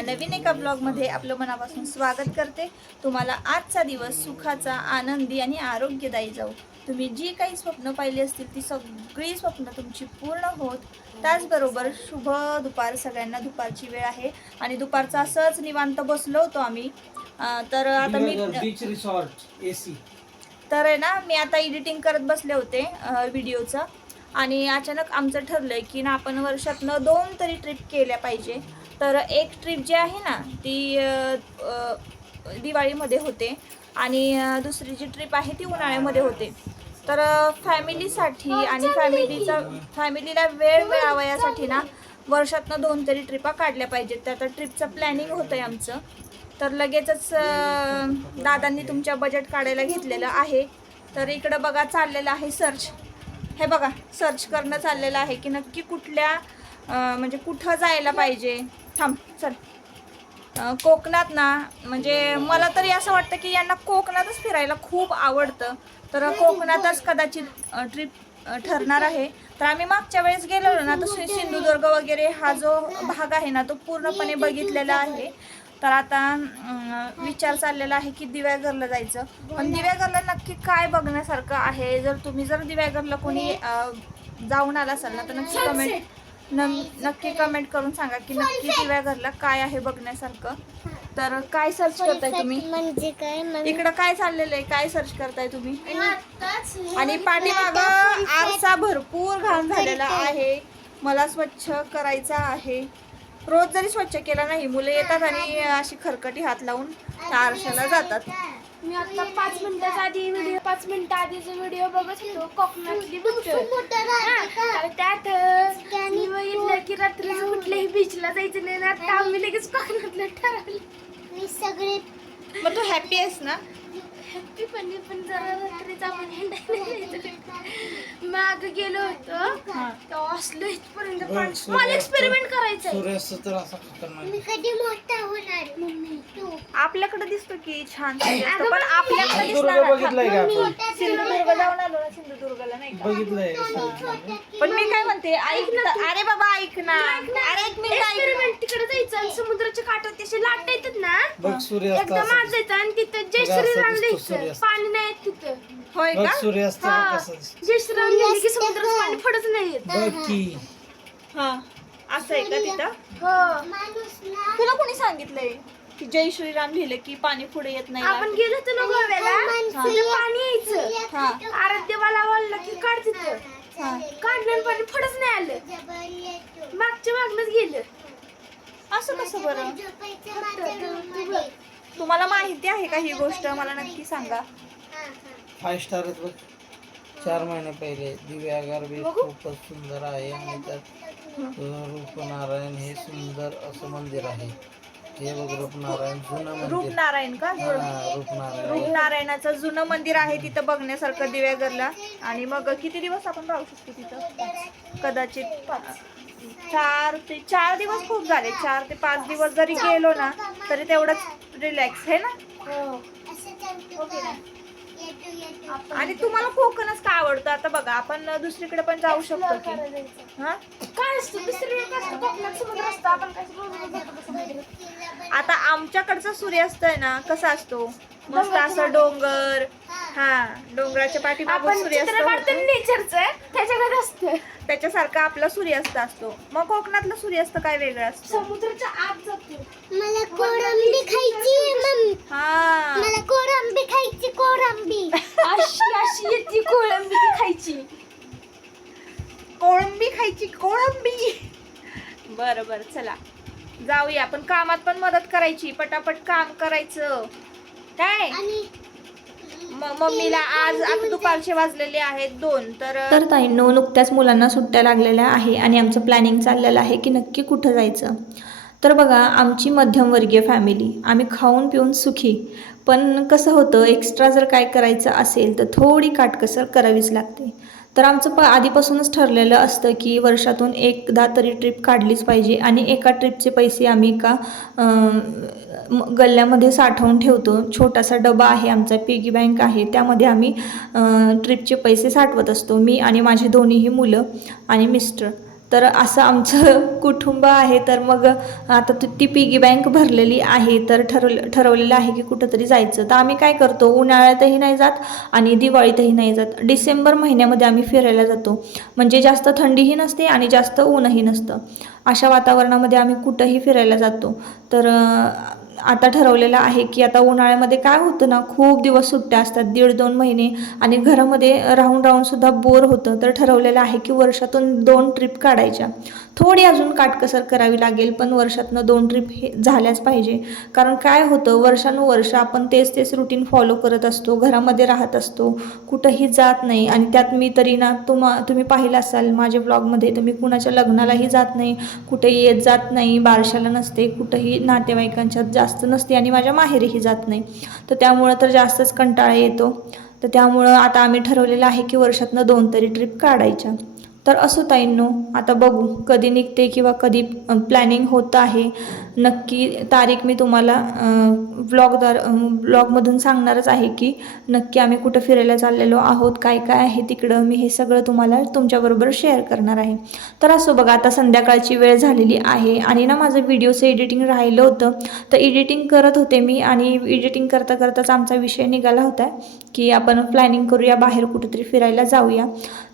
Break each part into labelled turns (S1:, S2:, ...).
S1: आपल्या नवीन एका ब्लॉगमध्ये आपलं मनापासून स्वागत करते. तुम्हाला आजचा दिवस सुखाचा आनंदी आणि आरोग्यदायी जाऊ तुम्ही जी काही स्वप्न पाहिली असतील ती सगळी स्वप्न तुमची पूर्ण होत. त्याचबरोबर शुभ दुपार सगळ्यांना दुपारची वेळ आहे. आणि दुपारचं असंच निवांत बसलो होतो आम्ही. तर आता मी
S2: बीच रिसॉर्ट एसी
S1: तर आहे ना मी आता एडिटिंग करत बसले होते व्हिडिओचं आणि अचानक आमचं ठरलं आहे की ना आपण वर्षातनं दोन तरी ट्रिप केल्या पाहिजे. तर एक ट्रिप जी आहे ना ती दिवाळीमध्ये होते आणि दुसरी जी ट्रिप आहे ती उन्हाळ्यामध्ये होते. तर फॅमिलीसाठी आणि फॅमिलीचा फॅमिलीला वेळ मिळावा यासाठी ना वर्षातनं दोन तरी ट्रिपा काढल्या पाहिजेत. तर आता ट्रिपचं प्लॅनिंग होतं आहे आमचं. तर लगेचच दादांनी तुमच्या बजेट काढायला घेतलेलं आहे. तर इकडं बघा चाललेलं आहे सर्च हे बघा सर्च करणं चाललेलं आहे की नक्की कुठल्या म्हणजे कुठं जायला पाहिजे? थांब चल. कोकणात ना म्हणजे मला तरी असं वाटतं की यांना कोकणातच फिरायला खूप आवडतं. तर कोकणातच कदाचित ट्रिप ठरणार आहे. तर आम्ही मागच्या वेळेस गेलेलो ना तर सिंधुदुर्ग वगैरे हा जो भाग आहे ना तो पूर्णपणे बघितलेला आहे. तर आता विचार चाललेला आहे की दिव्याघरला जायचं. पण दिव्याघरला नक्की काय बघण्यासारखं आहे? जर तुम्ही जर दिव्याघरला कोणी जाऊन आला असाल ना तर नक्की कमेंट नक्की कमेंट करून सांगा की नक्की दिव्याघरला काय आहे बघण्यासारखं. तर काय सर्च करताय तुम्ही?
S3: म्हणजे काय?
S1: इकडं काय चाललेलं आहे? काय सर्च करताय तुम्ही? आणि पाठीमाग आरसा भरपूर घाण झालेला आहे. मला स्वच्छ करायचा आहे. रोज जरी स्वच्छ केला नाही मुलं येतात आणि अशी खरकटी हात लावून त्या आरशाला जातात.
S3: मी आता पाच मिनिटाच्या आधी व्हिडिओ पाच मिनिटं आधीचा व्हिडिओ बघत होतो कोकणातली त्यात अं, मी बघितलं की रात्री कुठल्याही बीचला जायचं नाही ना आता आम्ही लगेच कोकणातलं ठरवलं. मी सगळे
S1: मग तू हॅपी आहेस ना?
S3: हॅपी पण जरा रात्रीच आपण हिंडायला जायचं. माग गेलो होतो. तेव्हा असलं इथपर्यंत पाणी- मला एक्सपेरिमेंट करायचंय
S2: सूर्यास्त तर असा खतरनाक
S3: मी कधी मोठा होणार मम्मी तू.
S1: आपल्याकडे दिसतो की छान. सूर्यास्त, पण आपल्याकडे
S2: सिंधुदुर्ग
S1: दिसणार
S2: बघितलंय का आपण?
S1: सिंधुदुर्ग जाऊन आलो ना सिंधुदुर्गला नाही का?
S2: बघितलंय. सूर्य.
S1: पण मी काय म्हणते ऐक ना अरे बाबा ऐक ना. अरे एक मिनिट ऐक ना.
S3: एक्सपेरिमेंट तिकडे जायचं आणि समुद्राच्या काठावर तसे लाट येतात ना
S2: बघ सूर्यास्त
S3: एकदम आत जायचं आणि तिथं जय
S2: बघा, असं
S3: श्रीराम
S2: दिसतो
S3: लिहायचं.
S2: सूर्यास्त.
S3: पाणी नाही येत तिथं.
S1: होय
S2: बघ
S1: का?
S2: सूर्यास्त
S3: हा.
S2: कसं दिसतं.
S3: जय श्रीराम लिहिलं की समुद्राचं पाणी पडत नाही येत.
S2: बघ की.
S1: हा. असं आहे का तिथं?
S3: हो.
S1: तुला कोणी सांगितलंय? की जय श्रीराम लिहिलं की पाणी पुढे येत नाही
S3: आपण गेलो होतो ना गोव्याला? तिथं पाणी यायचं.
S1: हा.
S3: आराध्य मला बोलला की काढ तिथं.
S1: हा.
S3: काढलं आणि पाणी पडच नाही आलं. मागच्या मागणच गेलं.
S1: असं कसं बरं? तुम्हाला माहिती आहे का ही गोष्ट? मला नक्की सांगा.
S2: फाय स्टार आहेत बघ. चार महिने पहिले दिव्यागार बी खूपच सुंदर आहे आणि त्यात रूपनारायण हे सुंदर असं मंदिर आहे. हे बघ रूपनारायण जुनं मंदिर.
S1: रूपनारायण का?
S2: हा रूपनारायण.
S1: रूपनारायणाचं जुनं मंदिर आहे तिथं बघण्यासारखं दिव्यागरला आणि मग किती दिवस आपण राहू शकतो तिथं? कदाचित पाच. चार ते चार दिवस खूप झाले. चार ते पाच दिवस जरी गेलो ना तरी तेवढंच रिलॅक्स आहे ना? हो? आणि तुम्हाला कोकणच आवडतं. आता बघा आपण दुसरीकडे पण जाऊ शकतो की. हा?
S3: काय असतं? दुसरीकडे काय असतं? कोकणात समुद्र असतं आपण?
S1: आता आमच्याकडचा सूर्यास्त आहे ना कसा असतो? मस्त असं डोंगर. हा डोंगराच्या पाठीमागून
S3: आपण
S1: सूर्यास्त
S3: चित्र काढतो
S1: होतो.
S3: नेचरचं त्याच्याकडे असतं.
S1: त्याच्यासारखा आपला सूर्यास्त असतो. मग कोकणातला सूर्यास्त काय वेगळा असतो?
S3: समुद्राच्या आत जातो.
S4: मला कोरंबी खायची मम्मी.
S1: हा.
S4: मला कोरंबी खायची कोरंबी
S3: अशी अशी येते कोळंबी ती खायची.
S1: कोळंबी खायची कोळंबी. बरं बरं चला. जाऊया आपण कामात पण मदत करायची पटापट काम करायचं. काय? म- मम्मीला आज आता दुपारचे वाजलेले आहेत दोन तर तर ताईंनो नुकत्याच मुलांना सुट्ट्या लागलेल्या आहे आणि आमचं प्लॅनिंग चाललेलं आहे की नक्की कुठं जायचं. तर बघा आमची मध्यमवर्गीय फॅमिली आम्ही खाऊन पिऊन सुखी. पण कसं होतं एक्स्ट्रा जर काय करायचं असेल तर थोडी काटकसर करावीच लागते. तर आमचं प आधीपासूनच ठरलेलं असतं की वर्षातून एकदा तरी ट्रिप काढलीच पाहिजे आणि एका ट्रिपचे पैसे आम्ही का अं, गल्ल्यामध्ये साठवून ठेवतो. छोटासा डबा आहे आमचा पिगी बँक आहे. त्यामध्ये आम्ही ट्रिपचे पैसे साठवत असतो. मी आणि माझे दोन्हीही मुलं आणि मिस्टर. तर असं आमचं कुटुंब आहे. तर मग आता ती पिगी बँक भरलेली आहे. तर ठरवलं ठरवलेलं आहे की कुठंतरी जायचं. तर आम्ही काय करतो? उन्हाळ्यातही नाही जात आणि दिवाळीतही नाही जात. डिसेंबर महिन्यामध्ये आम्ही फिरायला जातो. म्हणजे जास्त थंडीही नसते आणि जास्त ऊनही नसतं. अशा वातावरणामध्ये आम्ही कुठंही फिरायला जातो. तर आता ठरवलेलं आहे की आता उन्हाळ्यामध्ये काय होतं ना खूप दिवस सुट्ट्या असतात दीड दोन महिने आणि घरामध्ये राहून राहून सुद्धा बोर होतं. तर ठरवलेलं आहे की वर्षातून दोन ट्रिप काढायच्या. थोडी अजून काटकसर करावी लागेल पण वर्षातनं दोन ट्रिप हे झाल्याच पाहिजे. कारण काय होतं वर्षानुवर्ष आपण तेच तेच रुटीन फॉलो करत असतो घरामध्ये राहत असतो कुठंही जात नाही. आणि त्यात मी तरी ना तुम्हा तुम्ही पाहिलं असाल माझ्या ब्लॉगमध्ये तर मी कुणाच्या लग्नालाही जात नाही कुठे येत जात नाही बारशाला नसते कुठंही नातेवाईकांच्यात जास्त जास्त नसते आणि माझ्या माहेरीही जात नाही. तर त्यामुळं तर जास्तच कंटाळा येतो. तर त्यामुळं आता आम्ही ठरवलेलं आहे की वर्षातनं दोन तरी ट्रिप काढायच्या. तर असो ताईंनो आता बघू कधी निघते किंवा कधी प्लॅनिंग होतं आहे. नक्की तारीख मी तुम्हाला ब्लॉगद्वार ब्लॉगमधून सांगणारच आहे की नक्की आम्ही कुठं फिरायला चाललेलो आहोत काय काय आहे तिकडं मी हे सगळं तुम्हाला तुमच्याबरोबर शेअर करणार आहे. तर असो बघा आता संध्याकाळची वेळ झालेली आहे आणि ना माझं व्हिडिओचं एडिटिंग राहिलं होतं तर एडिटिंग करत होते मी आणि एडिटिंग करता करताच आमचा विषय निघाला होता की आपण प्लॅनिंग करूया बाहेर कुठेतरी फिरायला जाऊया.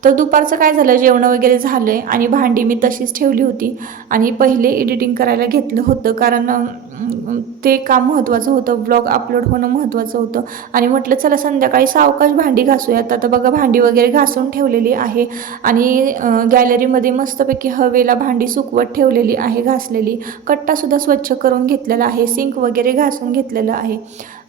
S1: तर दुपारचं काय झालं? जेवणं वगैरे झालं आहे आणि भांडी मी तशीच ठेवली होती आणि पहिले एडिटिंग करायला घेतलं होतं कारण ते काम महत्त्वाचं होतं ब्लॉग अपलोड होणं महत्त्वाचं होतं आणि म्हटलं चला संध्याकाळी सावकाश भांडी घासूयात. आता बघा भांडी वगैरे घासून ठेवलेली आहे आणि गॅलरीमध्ये मस्तपैकी हवेला भांडी सुकवत ठेवलेली आहे घासलेली. कट्टासुद्धा स्वच्छ करून घेतलेला आहे सिंक वगैरे घासून घेतलेलं आहे.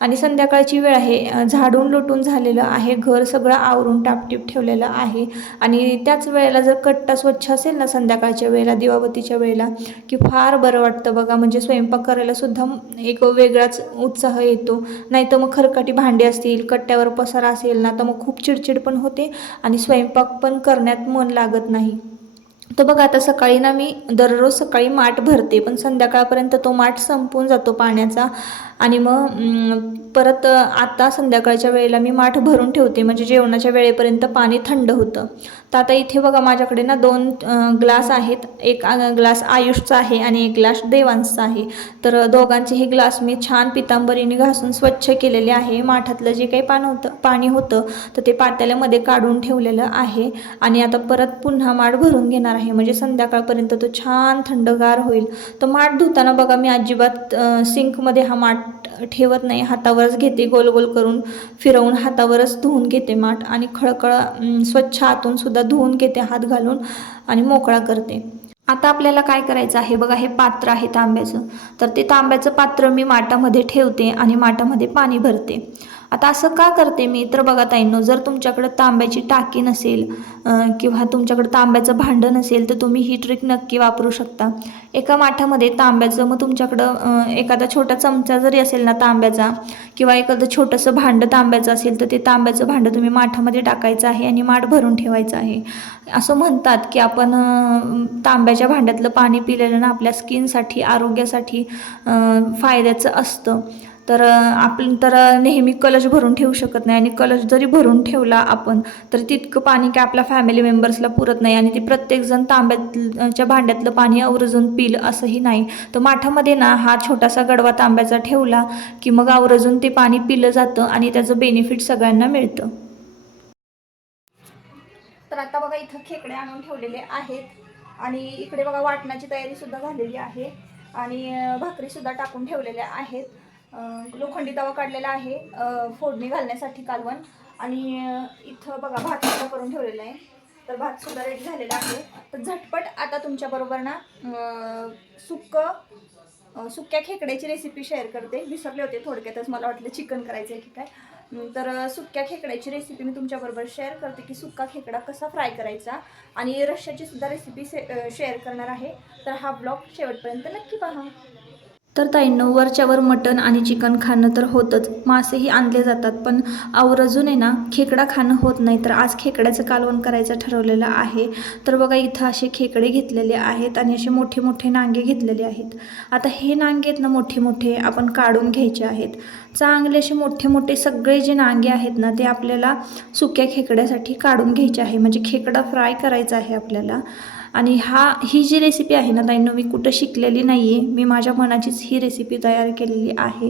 S1: आणि संध्याकाळची वेळ आहे. झाडून लोटून झालेलं आहे. घर सगळं आवरून टापटीप ठेवलेलं आहे. आणि त्याच वेळेला जर कट्टा स्वच्छ असेल ना संध्याकाळच्या वेळेला दिवाबतीच्या वेळेला की फार बरं वाटतं बघा. म्हणजे स्वयंपाक करायला सुद्धा एक वेगळाच उत्साह येतो. नाही तर मग खरकाटी भांडी असतील कट्ट्यावर पसारा असेल ना तर मग खूप चिडचिड पण होते आणि स्वयंपाक पण करण्यात मन लागत नाही. तर बघा आता सकाळी ना मी दररोज सकाळी माठ भरते. पण संध्याकाळपर्यंत तो माठ संपून जातो पाण्याचा. आणि मग परत आता संध्याकाळच्या वेळेला मी माठ भरून ठेवते. म्हणजे जेवणाच्या वेळेपर्यंत पाणी थंड होतं. तर आता इथे बघा माझ्याकडे ना दोन ग्लास आहेत. एक ग्लास आयुषचा आहे आणि एक ग्लास देवांचा आहे. तर दोघांचेही ग्लास मी छान पितांबरीने घासून स्वच्छ केलेले आहे. माठातलं जे काही पाणी होतं पाणी होतं तर ते पातेल्यामध्ये काढून ठेवलेलं आहे. आणि आता परत पुन्हा माठ भरून घेणार आहे. म्हणजे संध्याकाळपर्यंत तो छान थंडगार होईल. तर माठ धुताना बघा मी अजिबात सिंकमध्ये हा माठ ठेवत नाही. हातावरच घेते गोल गोल करून फिरवून हातावरच धुवून घेते माठ आणि खळखळ स्वच्छ आतून सुद्धा धुवून घेते हात घालून आणि मोकळा करते. आता आपल्याला काय करायचं आहे? बघा हे पात्र आहे तांब्याचं. तर ते तांब्याचं पात्र मी माठामध्ये ठेवते आणि माठामध्ये पाणी भरते. आता असं का करते मी? तर बघा ताईंनो जर तुमच्याकडं तांब्याची टाकी नसेल किंवा तुमच्याकडं तांब्याचं भांडं नसेल तर तुम्ही ही ट्रिक नक्की वापरू शकता. एका माठामध्ये तांब्याचं मग तुमच्याकडं एखादा छोटा चमचा जरी असेल ना तांब्याचा किंवा एखादं छोटंसं भांडं तांब्याचं असेल तर ते तांब्याचं भांडं तुम्ही माठामध्ये टाकायचं आहे आणि माठ भरून ठेवायचं आहे. असं म्हणतात की आपण तांब्याच्या भांड्यातलं पाणी पिलेलं ना आपल्या स्किनसाठी आरोग्यासाठी फायद्याचं असतं. तर आपण तर नेहमी कलश भरून ठेवू शकत नाही आणि कलश जरी भरून ठेवला आपण तर तितकं पाणी काय आपल्या फॅमिली मेंबर्सला पुरत नाही आणि ते प्रत्येकजण तांब्यातच्या भांड्यातलं पाणी आवर्जून पिल असंही नाही. तर माठामध्ये ना हा छोटासा गडवा तांब्याचा ठेवला की मग आवर्जून ते पाणी पिलं जातं आणि त्याचं बेनिफिट सगळ्यांना मिळतं. तर आता बघा इथं खेकडे आणून ठेवलेले आहेत आणि इकडे बघा वाटणाची तयारी सुद्धा झालेली आहे आणि भाकरीसुद्धा टाकून ठेवलेल्या आहेत. लोखंडी तवा काढलेला आहे. फोडणी घालण्यासाठी कालवण. आणि इथं बघा भात सुद्धा करून ठेवलेला आहे. तर भात सुद्धा रेडी झालेला आहे. तर झटपट आता तुमच्याबरोबर ना सुकं सुक्या खेकड्याची रेसिपी शेअर करते. विसरले होते थोडक्यातच मला वाटलं चिकन करायचं आहे की काय. तर सुक्या खेकड्याची रेसिपी मी तुमच्याबरोबर शेअर करते की सुक्का खेकडा कसा फ्राय करायचा. आणि रश्श्याची सुद्धा रेसिपी शेअर करणार आहे. तर हा ब्लॉग शेवटपर्यंत नक्की पहा. तर ताईंनो वरच्यावर मटण आणि चिकन खाणं तर होतंच. मासेही आणले जातात पण आवर्जून आहे ना खेकडा खाणं होत नाही तर आज खेकड्याचं कालवण करायचं ठरवलेलं आहे. तर बघा इथं असे खेकडे घेतलेले आहेत आणि असे मोठे मोठे नांगे घेतलेले आहेत. आता हे नांगे आहेत ना मोठे मोठे आपण काढून घ्यायचे आहेत. चांगले असे मोठे मोठे सगळे जे नांगे आहेत ना ते आपल्याला सुक्या खेकड्यासाठी काढून घ्यायचे आहे. म्हणजे खेकडा फ्राय करायचा आहे आपल्याला. आणि हा ही जी रेसिपी आहे ना ताईंनो मी कुठं शिकलेली नाही आहे मी माझ्या मनाचीच ही रेसिपी तयार केलेली आहे.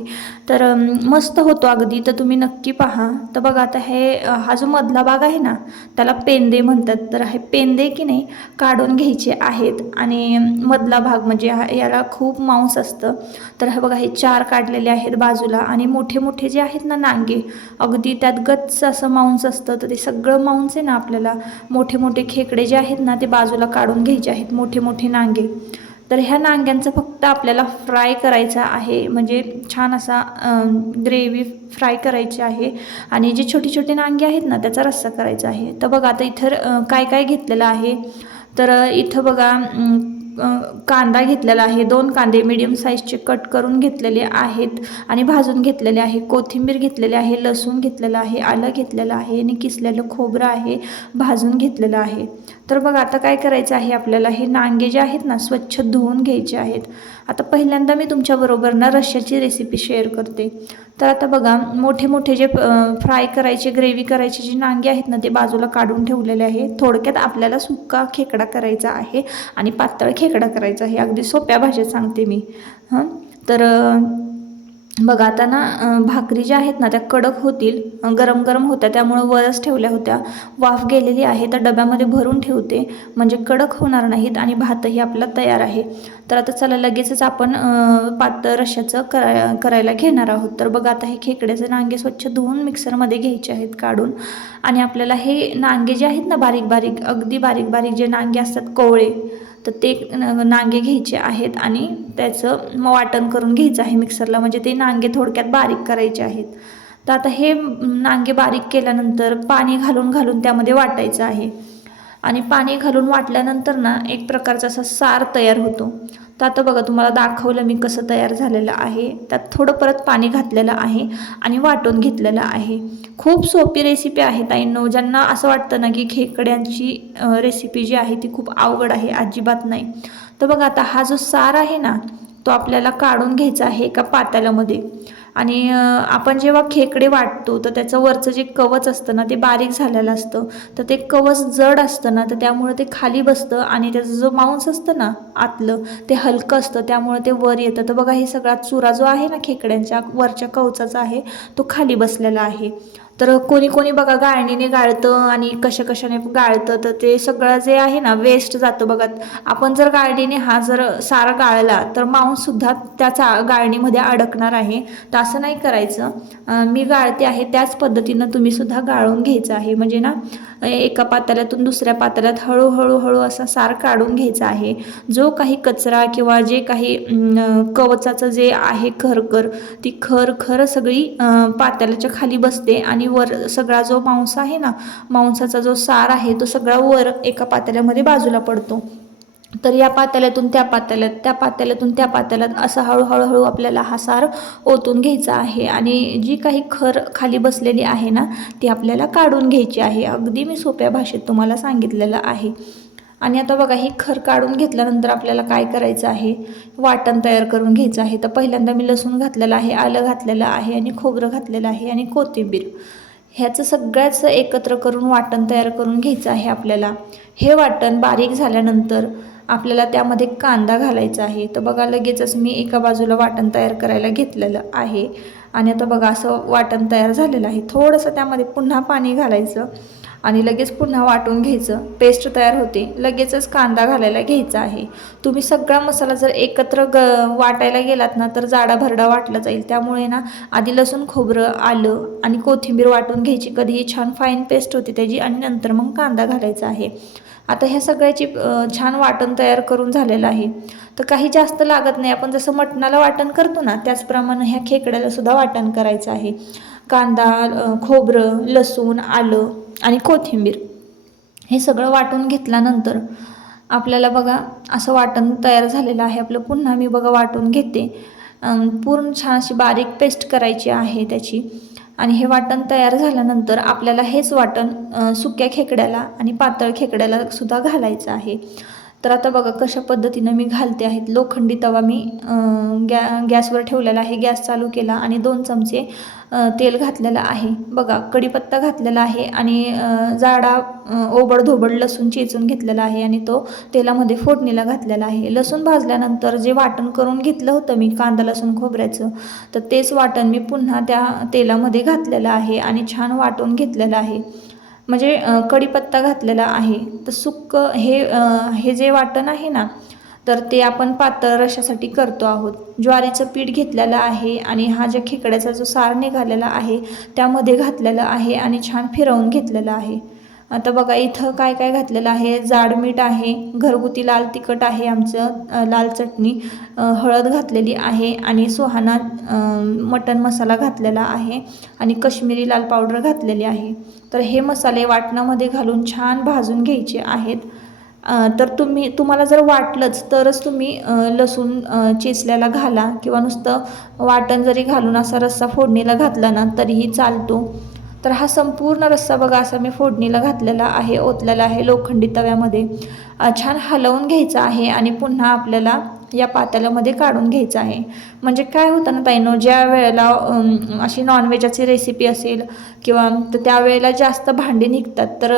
S1: तर मस्त होतो अगदी. तर तुम्ही नक्की पहा. तर बघा आता हे हा जो मधला भाग आहे ना त्याला पेंदे म्हणतात. तर हे पेंदे की नाही काढून घ्यायचे आहेत. आणि मधला भाग म्हणजे हा याला खूप मांस असतं. तर हे बघा हे चार काढलेले आहेत बाजूला. आणि मोठे मोठे जे आहेत ना नांगे अगदी त्यात गच्च असं मांस असतं. तर ते सगळं मांस आहे ना आपल्याला मोठे मोठे खेकडे जे आहेत ना ते बाजूला काढून घ्यायचे आहेत मोठे मोठे नांगे. तर ह्या नांग्यांचं फक्त आपल्याला फ्राय करायचा आहे. म्हणजे छान असा ग्रेव्ही फ्राय करायची आहे. आणि जे छोटे छोटे नांगे आहेत ना त्याचा रस्सा करायचा आहे. तर बघा आता इथं काय काय घेतलेलं आहे. तर इथं बघा कांदा घेतलेला आहे. दोन कांदे मिडियम साईजचे कट करून घेतलेले आहेत. आणि भाजून घेतलेले आहे. कोथिंबीर घेतलेली आहे. लसूण घेतलेलं आहे. आलं घेतलेलं आहे. आणि किसलेलं खोबरं आहे. भाजून घेतलेलं आहे. तर बघा आता काय करायचं आहे आपल्याला? हे नांगे जे आहेत ना स्वच्छ धुवून घ्यायचे आहेत. आता पहिल्यांदा मी तुमच्याबरोबर ना रश्श्याची रेसिपी शेअर करते. तर आता बघा मोठे मोठे जे फ्राय करायचे ग्रेव्ही करायचे जे नांगे आहेत ना ते बाजूला काढून ठेवलेले आहे. थोडक्यात आपल्याला सुका खेकडा करायचा आहे आणि पातळ खेकडा करायचा आहे. अगदी सोप्या भाषेत सांगते मी. हं? तर बघा आता ना भाकरी ज्या आहेत ना त्या कडक होतील गरम गरम होत्या त्यामुळं वरच ठेवल्या होत्या. वाफ गेलेली आहे तर डब्यामध्ये भरून ठेवते. म्हणजे कडक होणार नाहीत आणि भातही आपला तयार आहे. तर आता चला लगेचच आपण पातळ रश्याचं करा करायला घेणार आहोत. तर बघा आता हे खेकड्याचे नांगे स्वच्छ धुवून मिक्सरमध्ये घ्यायचे आहेत काढून. आणि आपल्याला हे नांगे जे आहेत ना बारीक बारीक अगदी बारीक बारीक जे नांगे असतात कोवळे तर ते नांगे घ्यायचे आहेत आणि त्याचं वाटण करून घ्यायचं आहे मिक्सरला म्हणजे ते नांगे थोडक्यात बारीक करायचे आहेत. तर आता हे नांगे बारीक केल्यानंतर पाणी घालून घालून त्यामध्ये वाटायचं आहे. आणि पाणी घालून वाटल्यानंतर ना एक प्रकारचा असा सार तयार होतो. तर आता बघा तुम्हाला दाखवलं मी कसं तयार झालेलं आहे. त्यात थोडं परत पाणी घातलेलं आहे आणि वाटून घेतलेलं आहे. खूप सोपी रेसिपी आहे ताईंनो. ज्यांना असं वाटतं ना की खेकड्यांची रेसिपी जी आहे ती खूप अवघड आहे अजिबात नाही. तर बघा आता हा जो सार आहे ना तो आपल्याला काढून घ्यायचा आहे एका पात्यालामध्ये आणि आपण जेव्हा खेकडे वाटतो तर त्याचं वरचं जे कवच असतं ना ते बारीक झालेलं असतं. तर ते कवच जड असतं ना तर त्यामुळे ते खाली बसतं आणि त्याचं जो मांस असतं ना आतलं ते हलकं असतं. त्यामुळे ते वर येतं. तर बघा हे सगळा चुरा जो आहे ना खेकड्यांच्या वरच्या कवचाचा आहे तो खाली बसलेला आहे. तर कोणी कोणी बघा गाळणीने गाळतं आणि कशा कशाने गाळतं तर ते सगळं जे आहे ना वेस्ट जातं बघा. आपण जर गाळणीने हा जर सारा गाळला तर मांससुद्धा त्याचा गाळणीमध्ये अडकणार आहे. तर असं नाही करायचं. मी गाळते आहे त्याच पद्धतीनं तुम्हीसुद्धा गाळून घ्यायचं आहे. म्हणजे ना एका पातळ्यातून दुसऱ्या पातळ्यात हळूहळू हळू असा सार काढून घ्यायचा आहे. जो काही कचरा किंवा जे काही कवचाचं जे आहे खरखर ती खर खर सगळी पातळ्याच्या खाली बसते आणि वर सगळा जो मांस आहे ना मांसाचा जो सार आहे तो सगळा वर एका पातेल्यामध्ये बाजूला पडतो. तर या पातेल्यातून त्या पातेल्यात त्या पातेल्यातून त्या पातेल्यात असं हळूहळू हळू आपल्याला हा सार ओतून घ्यायचा आहे. आणि जी काही खर खाली बसलेली आहे ना ती आपल्याला काढून घ्यायची आहे. अगदी मी सोप्या भाषेत तुम्हाला सांगितलेलं आहे. आणि आता बघा ही खर काढून घेतल्यानंतर आपल्याला काय करायचं आहे? वाटण तयार करून घ्यायचं आहे. तर पहिल्यांदा मी लसूण घातलेलं आहे आलं घातलेलं आहे आणि खोबरं घातलेलं आहे आणि कोथिंबीर. ह्याचं सगळ्याचं एकत्र करून वाटण तयार करून घ्यायचं आहे आपल्याला. हे वाटण बारीक झाल्यानंतर आपल्याला त्यामध्ये कांदा घालायचा आहे. तर बघा लगेचच मी एका बाजूला वाटण तयार करायला घेतलेलं आहे. आणि आता बघा असं वाटण तयार झालेलं आहे. थोडंसं त्यामध्ये पुन्हा पाणी घालायचं. आणि लगेच पुन्हा वाटून घ्यायचं. पेस्ट तयार होते. लगेचच कांदा घालायला घ्यायचा आहे. तुम्ही सगळा मसाला जर एकत्र ग वाटायला गेलात ना तर जाडा भरडा वाटला जाईल. त्यामुळे ना आधी लसूण खोबरं आलं आणि कोथिंबीर वाटून घ्यायची. कधीही छान फाईन पेस्ट होती त्याची आणि नंतर मग कांदा घालायचा आहे. आता ह्या सगळ्याची छान वाटण तयार करून झालेलं आहे. तर काही जास्त लागत नाही. आपण जसं मटणाला वाटण करतो ना त्याचप्रमाणे ह्या खेकड्याला सुद्धा वाटण करायचं आहे. कांदा खोबरं लसूण आलं आणि कोथिंबीर. हे सगळं वाटून घेतल्यानंतर आपल्याला बघा असं वाटण तयार झालेलं आहे. आपलं पुन्हा मी बघा वाटून घेते. पूर्ण छान अशी बारीक पेस्ट करायची आहे त्याची. आणि हे वाटण तयार झाल्यानंतर आपल्याला हेच वाटण सुक्या खेकड्याला आणि पातळ खेकड्याला सुद्धा घालायचं आहे. तर आता बघा कशा पद्धतीनं मी घालते आहेत लोखंडी तवा मी गॅ गॅसवर ठेवलेला आहे. गॅस चालू केला आणि दोन चमचे तेल घातलेलं आहे. बघा कढीपत्ता घातलेला आहे आणि जाडा ओबड धोबड लसूण चेचून घेतलेला आहे आणि तो तेलामध्ये फोडणीला घातलेला आहे. लसूण भाजल्यानंतर जे वाटण करून घेतलं होतं मी कांदा लसूण खोबऱ्याचं तर तेच वाटण मी पुन्हा त्या तेलामध्ये घातलेलं आहे आणि छान वाटून घेतलेलं आहे. म्हणजे कढीपत्ता घातलेला आहे. तर सुक्क हे हे जे वाटण आहे ना तर ते आपण पातळ रशासाठी करतो आहोत. ज्वारीचं पीठ घेतलेलं आहे आणि हा ज्या खेकड्याचा जो सार निघालेला आहे त्यामध्ये घातलेला आहे आणि छान फिरवून घेतलेलं आहे. आता बघा इथं काय काय घातलेलं आहे? जाड मीठ आहे घरगुती लाल तिखट आहे आमचं लाल चटणी हळद घातलेली आहे आणि सुहाना मटण मसाला घातलेला आहे आणि कश्मीरी लाल पावडर घातलेली आहे. तर हे मसाले वाटणामध्ये घालून छान भाजून घ्यायचे आहेत. तर तुम्ही तुम्हाला जर वाटलंच तरच तुम्ही लसूण चेसल्याला चेचल्याला घाला किंवा नुसतं वाटण जरी घालून असा रस्सा फोडणीला घातला ना तरीही चालतो. तर हा संपूर्ण रस्सा बघा असा मी फोडणीला घातलेला आहे ओतलेला आहे लोखंडी तव्यामध्ये. छान हलवून घ्यायचा आहे आणि पुन्हा आपल्याला या पातेल्यामध्ये काढून घ्यायचं आहे. म्हणजे काय होतं ना ताईनो ज्या वेळेला अशी नॉनव्हेजाची रेसिपी असेल किंवा तर त्यावेळेला जास्त भांडी निघतात तर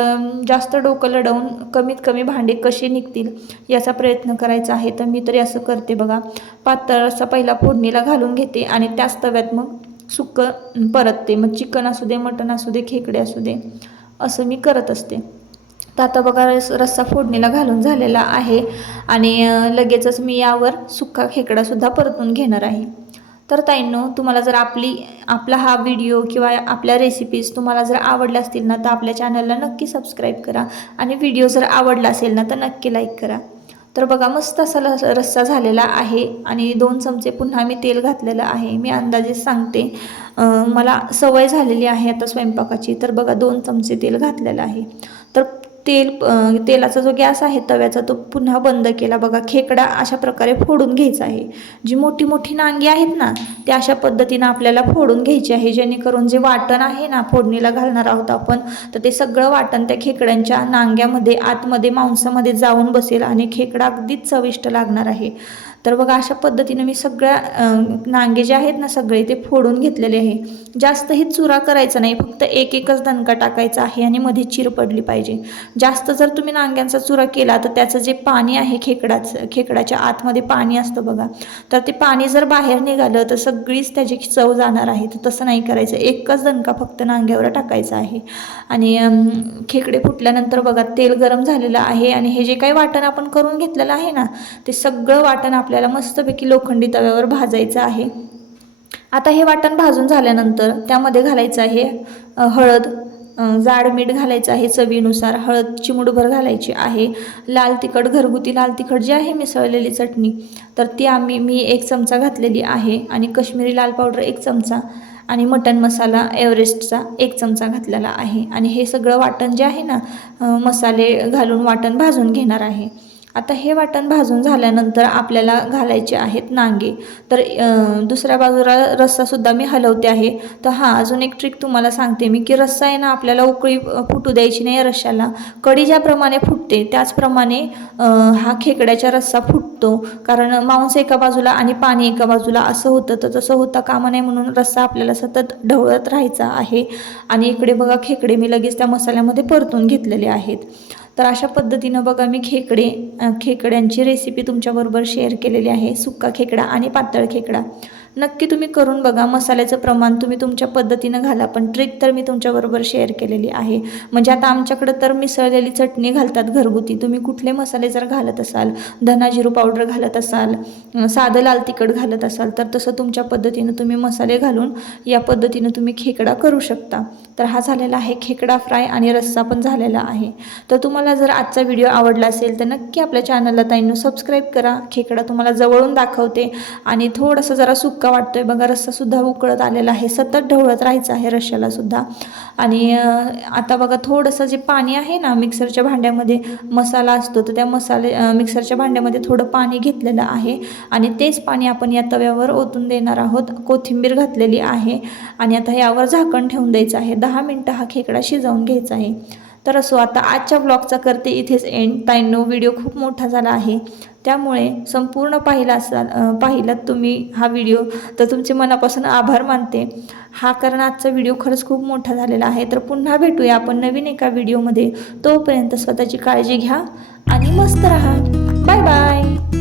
S1: जास्त डोकं लढवून कमीत कमी भांडे कशी निघतील याचा प्रयत्न करायचा आहे. तर मी तरी असं करते बघा. पातळ असा पहिला फोडणीला घालून घेते आणि त्याच तव्यात मग सुक्कं परतते. मग चिकन असू दे मटण असू दे खेकडे असू दे असं मी करत असते. तर आता बघा रस रस्सा फोडणीला घालून झालेला आहे. आणि लगेचच मी यावर सुक्का खेकडासुद्धा परतून घेणार आहे. तर ताईंनो तुम्हाला जर आपली आपला हा व्हिडिओ किंवा आपल्या रेसिपीज तुम्हाला जर आवडल्या असतील ना तर आपल्या चॅनलला नक्की सबस्क्राईब करा. आणि व्हिडिओ जर आवडला असेल ना तर नक्की लाईक करा. तर बघा मस्त असा लस रस्सा झालेला आहे. आणि दोन चमचे पुन्हा मी तेल घातलेलं आहे. मी अंदाजे सांगते मला सवय झालेली आहे आता स्वयंपाकाची. तर बघा दोन चमचे तेल घातलेलं आहे. तर तेल तेलाचा जो गॅस आहे तव्याचा तो पुन्हा बंद केला. बघा खेकडा अशा प्रकारे फोडून घ्यायचा आहे. जी मोठी मोठी नांगी आहेत ना ते अशा पद्धतीनं आपल्याला फोडून घ्यायची आहे. जेणेकरून जे वाटण आहे ना फोडणीला घालणार आहोत आपण तर ते सगळं वाटण त्या खेकड्यांच्या नांग्यामध्ये आतमध्ये मांसामध्ये जाऊन बसेल आणि खेकडा अगदीच चविष्ट लागणार आहे. तर बघा अशा पद्धतीनं मी सगळ्या नांगे जे आहेत ना सगळे ते फोडून घेतलेले आहे. जास्तही चुरा करायचा नाही फक्त एक एकच दणका टाकायचा आहे आणि मध्ये चिर पडली पाहिजे. जास्त जर तुम्ही नांग्यांचा चुरा केला तर त्याचं जे पाणी आहे खेकडाचं खेकडाच्या आतमध्ये पाणी असतं बघा. तर ते पाणी जर बाहेर निघालं तर सगळीच त्याची चव जाणार आहे. तर तसं नाही करायचं. एकच दणका फक्त नांग्यावर टाकायचा आहे. आणि खेकडे फुटल्यानंतर बघा तेल गरम झालेलं आहे. आणि हे जे काही वाटण आपण करून घेतलेलं आहे ना ते सगळं वाटण आपण आपल्याला मस्तपैकी लोखंडी तव्यावर भाजायचं आहे. आता हे वाटण भाजून झाल्यानंतर त्यामध्ये घालायचं आहे हळद जाड मीठ घालायचं आहे चवीनुसार. हळद चिमुडभर घालायची आहे. लाल तिखट घरगुती लाल तिखट जी आहे मिसळलेली चटणी तर ती आम्ही मी एक चमचा घातलेली आहे आणि कश्मीरी लाल पावडर एक चमचा आणि मटन मसाला एव्हरेस्टचा एक चमचा घातलेला आहे. आणि हे सगळं वाटण जे आहे ना मसाले घालून वाटण भाजून घेणार आहे. आता हे वाटण भाजून झाल्यानंतर आपल्याला घालायचे आहेत नांगे. तर दुसऱ्या बाजूला रस्सासुद्धा मी हलवते आहे. तर हां अजून एक ट्रिक तुम्हाला सांगते मी की रस्सा आहे ना आपल्याला उकळी फुटू द्यायची नाही रश्श्याला कढी ज्याप्रमाणे फुटते त्याचप्रमाणे हा खेकड्याचा रस्सा फुटतो. कारण मांस एका बाजूला आणि पाणी एका बाजूला असं होतं तर तसं होता कामा नाही म्हणून रस्सा आपल्याला सतत ढवळत राहायचा आहे. आणि इकडे बघा खेकडे मी लगेच त्या मसाल्यामध्ये परतून घेतलेले आहेत. तर अशा पद्धतीनं बघा मी खेकडे खेकड्यांची रेसिपी तुमच्याबरोबर शेअर केलेली आहे. सुक्का खेकडा आणि पातळ खेकडा. नक्की तुम्ही करून बघा. मसाल्याचं प्रमाण तुम्ही तुमच्या पद्धतीनं घाला. पण ट्रिक तर मी तुमच्याबरोबर शेअर केलेली आहे. म्हणजे आता आमच्याकडं तर मिसळलेली चटणी घालतात घरगुती. तुम्ही कुठले मसाले जर घालत असाल धना जिरू पावडर घालत असाल साधं लाल तिखट घालत असाल तर तसं तुमच्या पद्धतीनं तुम्ही मसाले घालून या पद्धतीनं तुम्ही खेकडा करू शकता. तर हा झालेला आहे खेकडा फ्राय आणि रस्सा पण झालेला आहे. तर तुम्हाला जर आजचा व्हिडिओ आवडला असेल तर नक्की आपल्या चॅनलला ताईंनो सबस्क्राईब करा. खेकडा तुम्हाला जवळून दाखवते आणि थोडंसं जरा सुक्का वाटतोय बघा रस्सासुद्धा उकळत आलेला आहे. सतत ढवळत राहायचं आहे रश्यालासुद्धा आणि आता बघा थोडंसं जे पाणी आहे ना मिक्सरच्या भांड्यामध्ये मसाला असतो तर त्या मसाले मिक्सरच्या भांड्यामध्ये थोडं पाणी घेतलेलं आहे. आणि तेच पाणी आपण या तव्यावर ओतून देणार आहोत. कोथिंबीर घातलेली आहे आणि आता यावर झाकण ठेवून द्यायचं आहे. दहा मिनटं हा खेकडा शिजवून घ्यायचा आहे. तर असो आता आजच्या ब्लॉगचा करते इथेच एंड ताईंनो व्हिडिओ खूप मोठा झाला आहे. त्यामुळे संपूर्ण पाहिला असाल पाहिलात तुम्ही हा व्हिडिओ तर तुमचे मनापासून आभार मानते. हा कारण आजचा व्हिडिओ खरंच खूप मोठा झालेला आहे. तर पुन्हा भेटूया आपण नवीन एका व्हिडिओमध्ये तोपर्यंत स्वतःची काळजी घ्या आणि मस्त राहा. Bye bye